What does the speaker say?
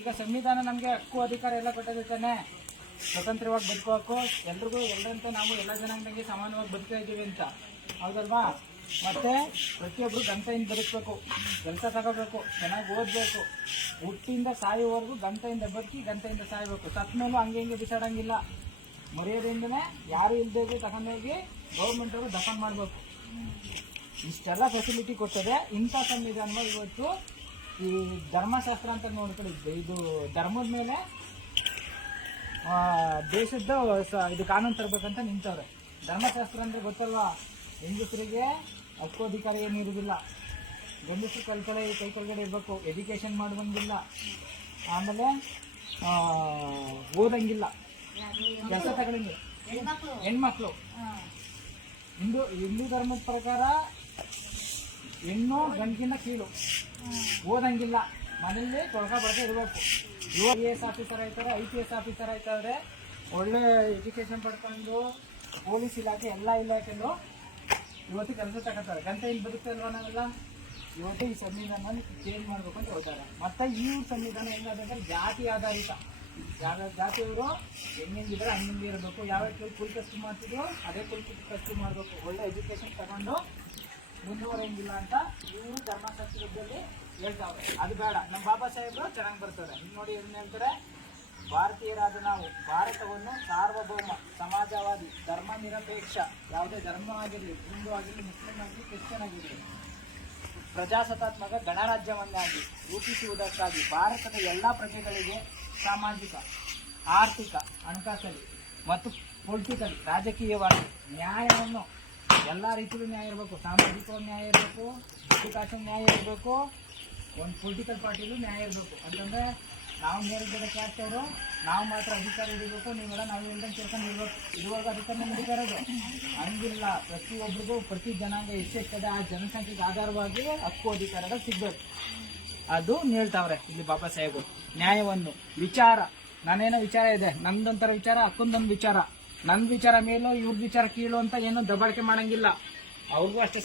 ಈಗ ಸಂವಿಧಾನ ನಮಗೆ ಹಕ್ಕು ಅಧಿಕಾರ ಎಲ್ಲ ಕೊಟ್ಟಿರ್ತಾನೆ, ಸ್ವತಂತ್ರವಾಗಿ ಬದುಕೋಕು, ಎಲ್ರಿಗೂ ಎಲ್ಲರಂತ ನಾವು ಎಲ್ಲ ಜನಾಂಗಕ್ಕೆ ಸಮಾನವಾಗಿ ಬದುಕ್ತಾ ಇದ್ದೀವಿ ಅಂತ, ಹೌದಲ್ವಾ? ಮತ್ತೆ ಪ್ರತಿಯೊಬ್ಬರು ಗಂಟೆಯಿಂದ ಬದುಕಬೇಕು, ಕೆಲಸ ತಗೋಬೇಕು, ಚೆನ್ನಾಗಿ ಓದಬೇಕು, ಹುಟ್ಟಿಂದ ಸಾಯುವವರೆಗೂ ಗಂಟೆಯಿಂದ ಬದುಕಿ ಗಂಟೆಯಿಂದ ಸಾಯಬೇಕು. ಸತ್ತ ಮೇಲೂ ಹಂಗೆ ಹಿಂಗೆ ಬಿಸಾಡಂಗಿಲ್ಲ, ಮರ್ಯಾದೆಯಿಂದನೇ ಯಾರು ಇಲ್ದೇಗೆ ತಗೊಂಡೋಗಿ ಗೌರ್ಮೆಂಟ್ ಅವರು ದಫನ್ ಮಾಡಬೇಕು. ಇಷ್ಟೆಲ್ಲ ಫೆಸಿಲಿಟಿ ಕೊಡ್ತದೆ. ಇಂಥ ಸಂವಿಧಾನ ಇವತ್ತು ಈ ಧರ್ಮಶಾಸ್ತ್ರ ಅಂತ ನೋಡ್ಕೊಂಡಿದ್ದೆ, ಇದು ಧರ್ಮದ ಮೇಲೆ ದೇಶದ ಇದು ಕಾನೂನು ತರಬೇಕಂತ ನಿಂತವ್ರೆ. ಧರ್ಮಶಾಸ್ತ್ರ ಅಂದರೆ ಗೊತ್ತಲ್ವಾ, ಹೆಂಗಸರಿಗೆ ಹಕ್ಕು ಅಧಿಕಾರ ಏನು ಇರೋದಿಲ್ಲ, ಗಂಡಸರು ಕೈ ಕೆಳಗಡೆ ಇರಬೇಕು, ಎಜುಕೇಷನ್ ಮಾಡುವಂಗಿಲ್ಲ, ಆಮೇಲೆ ಓದಂಗಿಲ್ಲ, ಕೆಲಸ ತಗೊಳಂಗಿಲ್ಲ. ಹೆಣ್ಮಕ್ಳು ಹಿಂದೂ ಧರ್ಮದ ಪ್ರಕಾರ ಹೆಣ್ಣು ಗಂಡಿಗಿಂತ ಕೀಳು, ಓದಂಗಿಲ್ಲ, ಮನೇಲಿ ಕೊಳಕ ಬಡಕ ಇರಬೇಕು. ಇವಾಗ IAS ಆಫೀಸರ್ ಆಯ್ತಾರೆ, IPS ಆಫೀಸರ್ ಆಯ್ತಾರೆ, ಒಳ್ಳೆ ಎಜುಕೇಷನ್ ಪಡ್ಕೊಂಡು ಪೊಲೀಸ್ ಇಲಾಖೆ ಎಲ್ಲ ಇಲಾಖೆಯಲ್ಲೂ ಇವತ್ತು ಕೆಲಸ ತಗೋತಾರೆ. ಗಂಟೆಯಿಂದ ಬದುಕ್ತಲ್ವ ನಾವೆಲ್ಲ. ಇವತ್ತು ಈ ಸಂವಿಧಾನ ಚೇಂಜ್ ಮಾಡಬೇಕು ಅಂತ ಹೇಳ್ತಾರೆ. ಮತ್ತು ಈ ಸಂವಿಧಾನ ಹೆಂಗಾದಂದ್ರೆ ಜಾತಿ ಆಧಾರಿತ, ಯಾವ ಜಾತಿಯವರು ಹೆಂಗಿದ್ರೆ ಹಂಗೆ ಇರಬೇಕು, ಯಾವ ಕೂಲಿ ಕಷ್ಟು ಮಾಡ್ತಿದ್ರು ಅದೇ ಕೂಲಿ ಕಷ್ಟು ಮಾಡಬೇಕು, ಒಳ್ಳೆ ಎಜುಕೇಷನ್ ತಗೊಂಡು ಮುಂದುವರೆಯಂಗಿಲ್ಲ ಅಂತ ಇವರು ಧರ್ಮಶಾಸ್ತ್ರದಲ್ಲಿ ಹೇಳ್ತಾವ್ರೆ. ಅದು ಬೇಡ, ನಮ್ಮ ಬಾಬಾ ಸಾಹೇಬರು ಚೆನ್ನಾಗಿ ಬರ್ತಾರೆ. ಇನ್ನು ನೋಡಿ ಏನು ಹೇಳ್ತಾರೆ, ಭಾರತೀಯರಾದ ನಾವು ಭಾರತವನ್ನು ಸಾರ್ವಭೌಮ ಸಮಾಜವಾದಿ ಧರ್ಮ ನಿರಪೇಕ್ಷ, ಯಾವುದೇ ಧರ್ಮ ಆಗಿರಲಿ, ಹಿಂದೂ ಆಗಿರಲಿ, ಮುಸ್ಲಿಂ ಆಗಿರಲಿ, ಕ್ರಿಶ್ಚಿಯನ್ ಆಗಿರಲಿ, ಪ್ರಜಾಸತ್ತಾತ್ಮಕ ಗಣರಾಜ್ಯವನ್ನಾಗಿ ರೂಪಿಸುವುದಕ್ಕಾಗಿ ಭಾರತದ ಎಲ್ಲ ಪ್ರಜೆಗಳಿಗೆ ಸಾಮಾಜಿಕ, ಆರ್ಥಿಕ, ಹಣಕಾಸಲ್ಲಿ ಮತ್ತು ಪೊಲಿಟಿಕಲ್ ರಾಜಕೀಯವಾಗಿ ನ್ಯಾಯವನ್ನು ಎಲ್ಲ ರೀತಿಯಲ್ಲೂ ನ್ಯಾಯ ಇರಬೇಕು. ಸಾಮಾಜಿಕವಾಗಿ ನ್ಯಾಯ ಇರಬೇಕು, ಎಜುಕೇಷನ್ ನ್ಯಾಯ ಇರಬೇಕು, ಒಂದು ಪೊಲಿಟಿಕಲ್ ಪಾರ್ಟಿಲೂ ನ್ಯಾಯ ಇರಬೇಕು. ಅಂತಂದರೆ ನಾವು ಮೇಲ್ಗಡೆ ಕ್ಯಾಸ್ಟವರು ನಾವು ಮಾತ್ರ ಅಧಿಕಾರ ಹಿಡಿಬೇಕು, ನೀವೆಲ್ಲ ನಾವು ಹೇಳ್ದಂಗೆ ಕೇಳ್ಕೊಂಡು ಇರಬೇಕು. ಇರುವಾಗ ಅಧಿಕಾರ ನಡಿತಾ ಇರೋದು ಹಂಗಿಲ್ಲ. ಪ್ರತಿಯೊಬ್ಬರಿಗೂ ಪ್ರತಿ ಜನಾಂಗ ಎಷ್ಟೆಷ್ಟದೆ ಆ ಜನಸಂಖ್ಯೆಗೆ ಆಧಾರವಾಗಿ ಹಕ್ಕು ಅಧಿಕಾರಗಳು ಸಿಗಬೇಕು. ಅದು ಹೇಳ್ತಾವ್ರೆ ಇಲ್ಲಿ ಬಾಬಾ ಸಾಹೇಬರು. ನ್ಯಾಯವನ್ನು ವಿಚಾರ, ನಾನೇನೋ ವಿಚಾರ ಇದೆ, ನಮ್ದೊಂಥರ ವಿಚಾರ, ಅಕ್ಕೊಂದೊಂದು ವಿಚಾರ, ನನ್ನ ವಿಚಾರ ಮೇಲೋ ಇವ್ರ ವಿಚಾರ ಕೀಳು ಅಂತ ಏನೋ ದಬ್ಬಾಳಿಕೆ ಮಾಡಂಗಿಲ್ಲ. ಅವ್ರಿಗೂ ಅಷ್ಟೇ.